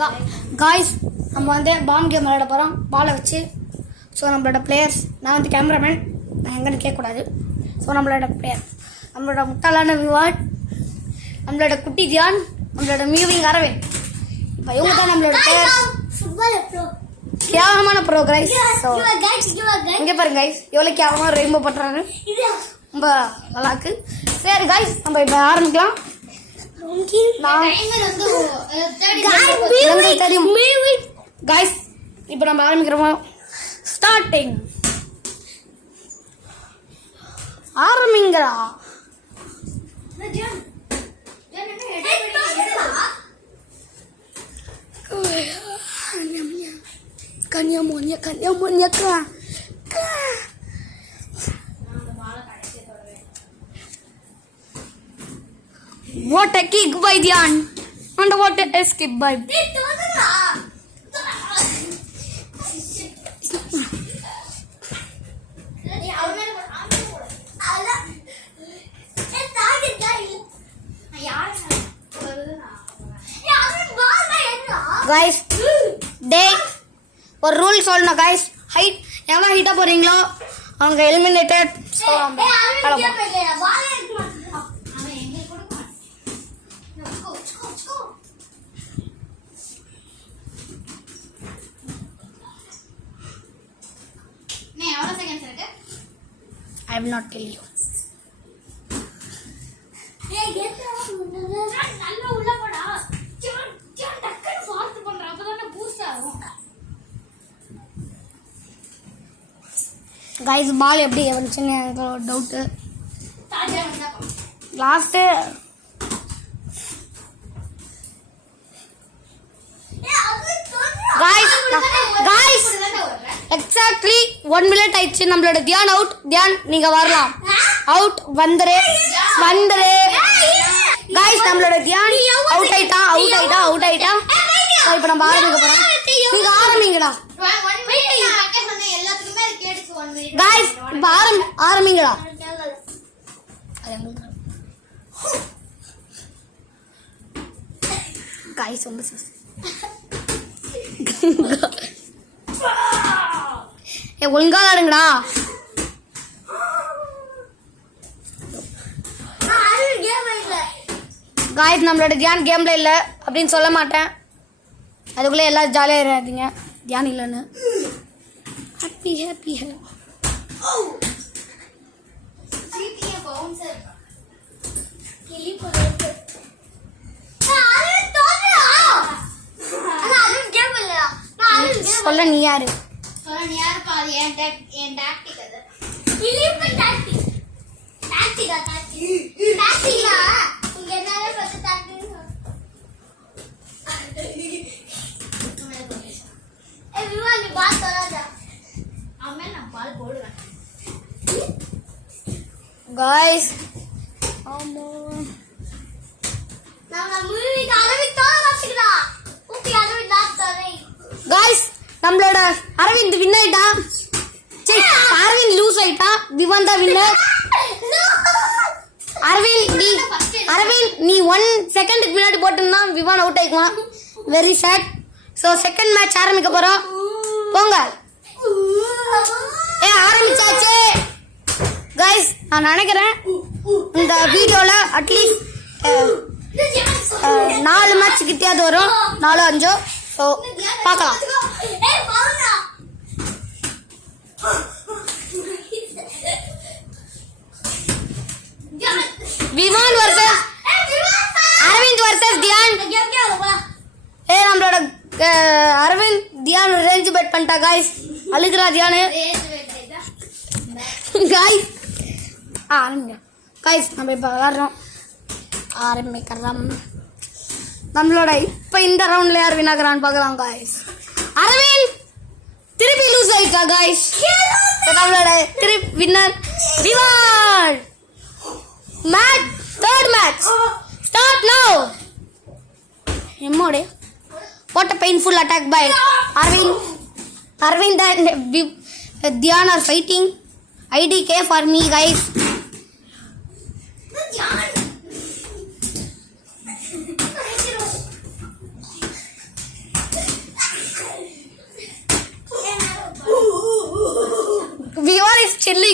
Guys நம்ம வந்து bomb game விளையாட போகிறோம் பாலை வச்சு. ஸோ நம்மளோட பிளேயர்ஸ், நான் வந்து கேமராமேன், நான் எங்கன்னு கேட்கக்கூடாது. ஸோ நம்மளோட பிளேயர், நம்மளோட முட்டாளான விவாட், நம்மளோட குட்டி தியான், நம்மளோட மியூவிங் அரவிந்த். இப்போ இவங்க தான் நம்மளோட பிளேயர்ஸ். கேவலமான ப்ரோ கைஸ். ஸோ இங்கே பாருங்க கைஸ், எவ்வளோ கேவலமாக ரெயின்போ பண்ணுறாங்க, ரொம்ப நல்லாக்கு. சரி கைஸ், நம்ம இப்போ ஆரம்பிக்கலாம். கைஸ் இப்போ நம்ம ஆரம்பிக்கிறோமா? Starting. ஆரம்பிங்கடா. கன்னியாமோனியா கன்னியாமோனியாக்கா. What a kick by Dhyan and what a skip by. Guys, day ஒரு ரூல் சொல்லணும் guys. ஹைட் எவனா ஹிட்டா போறீங்களோ அவங்க eliminated. I will not tell you. Guys, ball எப்படி வந்துச்சுன்னு எனக்கு ஒரு doubt. Last guys exactly 1 minute ஆயிடுச்சு. நம்மளோட தியான் அவுட். தியான் நீங்க வரலாம். அவுட் வந்துரு. guys நம்மளோட தியான் அவுட் ஆயிட்டா. இப்போ நம்ம ஆரம்பிக்க போறோம். நீங்க ஆரம்பிங்கடா guys. இப்போ ஆரம்பிங்கடா. guys ரொம்ப ஒழுங்கா ஆடுங்கடா. காய்ஸ் நம்மளோட தியான் கேம்ல இல்ல அப்படின்னு சொல்ல மாட்டேன். அதுக்குள்ள எல்லாம் ஜாலியா இருந்தீங்க. தியான் இல்லைன்னு ஹாப்பி சொல்ல நீ யாரு? guys guys நம்மளோட அரவிந்த் வின் ஆயிட்டா. அரவிந்த் லூஸ் ஆயிட்டா. திவான் தான் வின்னர். அரவிந்த் நீ 1 செகண்டுக்கு முன்னாடி போட்டுன்னா விவான் அவுட் ஆயிக்குவான். Very sad. So second match ஆரம்பிக்க போறோம். போங்க. ஆரம்பிச்சாச்சு கைஸ். நான் நினைக்கிறேன் இந்த வீடியோல அட்லீஸ்ட் 4 மேட்ச் கிட்டயாவது வரும். 4-5. ஸோ பார்க்கலாம். Vivaan versus Aravind versus Dhyan. நம்மளோட அரவிந்த் தியான் ரேஞ்ச் பெட் பண்ணிட்டா கைஸ். அழுகுறா தியானு. கைஸ் ஆரம்பிங்க. கைஸ் நம்ம இப்போ விளாட்றோம். ஆரம்பிக்கிறோம். நம்மளோட இப்போ இந்த ரவுண்ட்ல யார் வினாகிறான்னு பார்க்கலாம் கைஸ். அரவிந்த் திருப்பி லூஸ் ஆயிட்டா கைஸ். நம்மளோட திருப்பி winner Diwan. Match third match start now. எம்மோட what a painful attack by Arvind and Dhyan are fighting. IDK for me guys.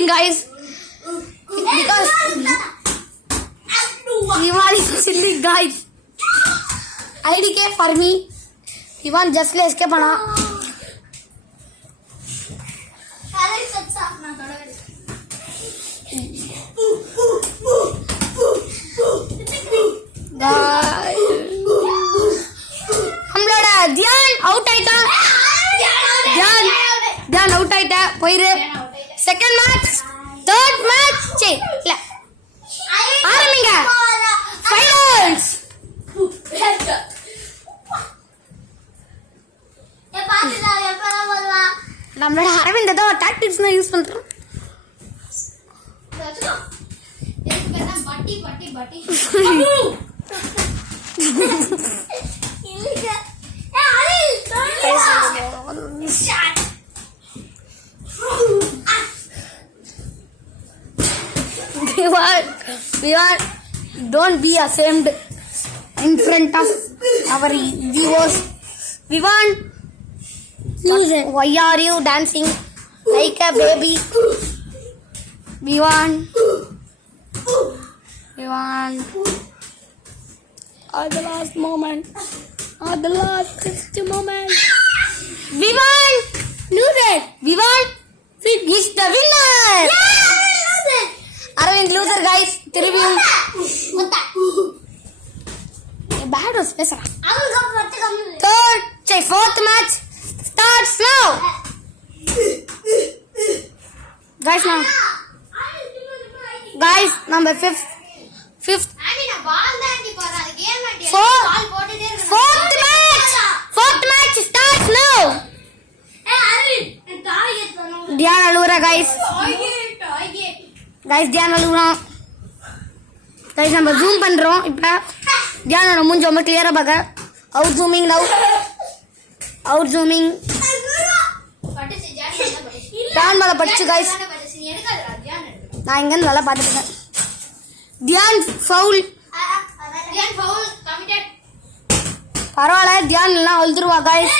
losing, guys. Because Vivan is silly, guys. IDK for me. Vivan just escape பண்ணா. நம்மளோட Dhyan out ஆயிட்டா. Dhyan out ஆயிட்டா. போயிரு. Second match, third match இல்ல ஆரம்பிங்க. Finals. நம்மளோட அரவிந்த் தான் tactics தான் யூஸ் பண்றோம். Vivan, don't be ashamed in front of our viewers. Vivan, why are you dancing like a baby? Vivan, at the last moment, Vivan, loser. Vivan is the winner. Arvind loser, guys. திரும்பியும் bad was பேசற. Fourth match starts now. Guys, now. Guys, number fifth. Fourth match starts now. Diyan alura, guys. Diyan alura. Guys, நம்ம zoom பண்றோம். இப்ப தியானோட மூஞ்சி ரொம்ப கிளியரா பாக்க. Out zooming now. Out zooming. Dhyan மேல படிச்சு, guys. நான் இங்க நல்லா பாத்துட்டேன். Dhyan foul committed. பரவாயில்ல, தியான் எல்லாம் அழுதுருவா, guys.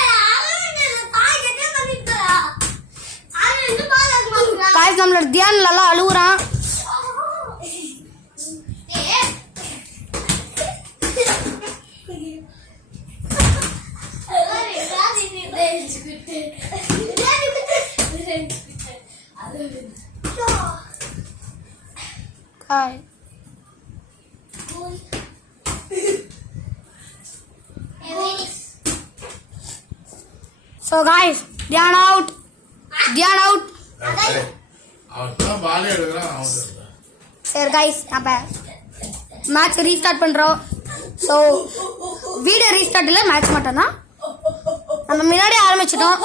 guys, நம்மளோட தியான் நல்லா அழுவுறான். Hi. So guys, Dhyan out. சரி guys, அப்ப மேட்ச் ரீஸ்டார்ட் பண்றோம். ஸோ வீடியோ ரீஸ்டார்ட் இல்லை, மேட்ச் மட்டும் தான். நம்ம முன்னாடி ஆரம்பிச்சிட்டோம்.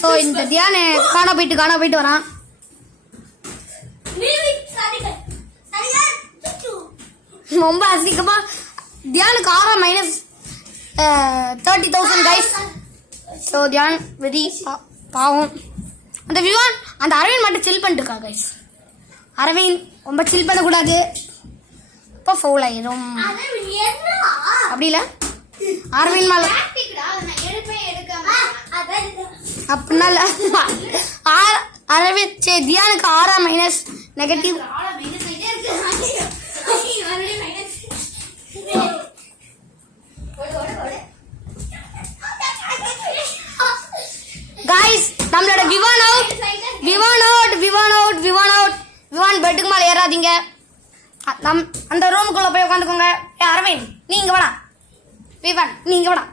ஸோ இந்த தியான் காண போயிட்டு வரான். ரொம்ப அசிங்கமா. தியானுக்கு -30,000 guys. ஸோ தியான் வெரி பாவம். அந்த விவான் அந்த அரவிந்த் மட்டும் சில் பண்ணிட்டு இருக்கா guys. அரவிந்த் ரொம்ப சில் பண்ணக்கூடாது, இப்போ ஃபவுல் ஆயிரும். அப்படி இல்லை, அரவிந்த் மேல அப்படின்னா இல்லை. அரவிந்த் தியானுக்கு -, guys, நம்மளோட விவான் அவுட். விவான் பெட்டுக்கு மேல ஏறாதீங்க. அந்த ரூமுக்குள்ள போய் உட்காந்துக்கோங்க. அரவிந்த் நீங்க வேணா, விவான் நீங்க வேணா.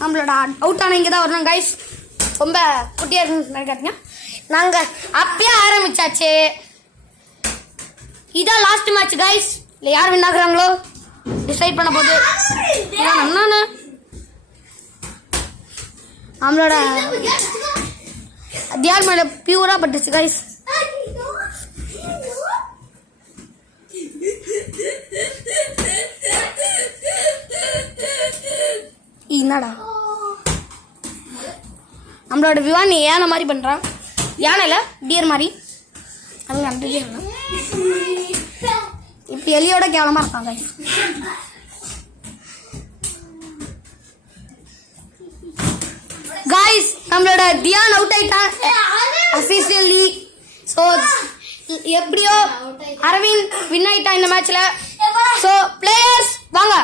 நம்மளோட அவுட் ஆன இங்க தான் வரணும் guys. ரொம்ப குட்டியா இருக்குன்னு நினைக்காதீங்க. நாங்க அப்பயே ஆரம்பிச்சாச்சு. இதான் லாஸ்ட் மேட்ச் guys. இல்லை யார் வின் ஆகுறாங்களோ டிசைட் பண்ண போகுது. நம்மளோட தியான் மேல பியூரா பட்டுச்சு guys. என்னடா நம்மளோட விவான் யானை மாதிரி பண்றான். யானை இல்ல, டியர் மாதிரி. அங்க அந்த இப்ப எலியோட கேவலமா இருக்காங்க. guys, நம்மளோட தியான் அவுட் ஆயிட்டான். அஃபிஷியலி. ஸோ எப்படியோ அரவிந்த் வின் ஆயிட்டான் இந்த மேட்ச்ல. ஸோ பிளேயர்ஸ் வாங்க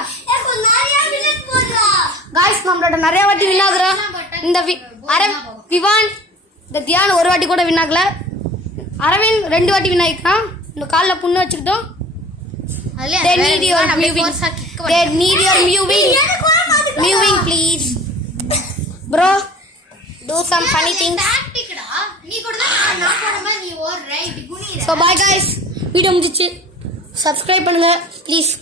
காய்ஸ், நம்மளோட நிறைய வாட்டி வின் ஆகுறோம். இந்த விவான் இந்த தியான் ஒரு வாட்டி கூட வின் ஆகல. அரவிந்த் 2 வாட்டி வின் ஆகிருக்கான். இந்த காலில் புண்ணு வச்சுக்கிட்டோம். They need your moving please bro, do some funny things. So bye guys, video முடிஞ்சிச்சு. சப்ஸ்கிரைப் பண்ணுங்க ப்ளீஸ்.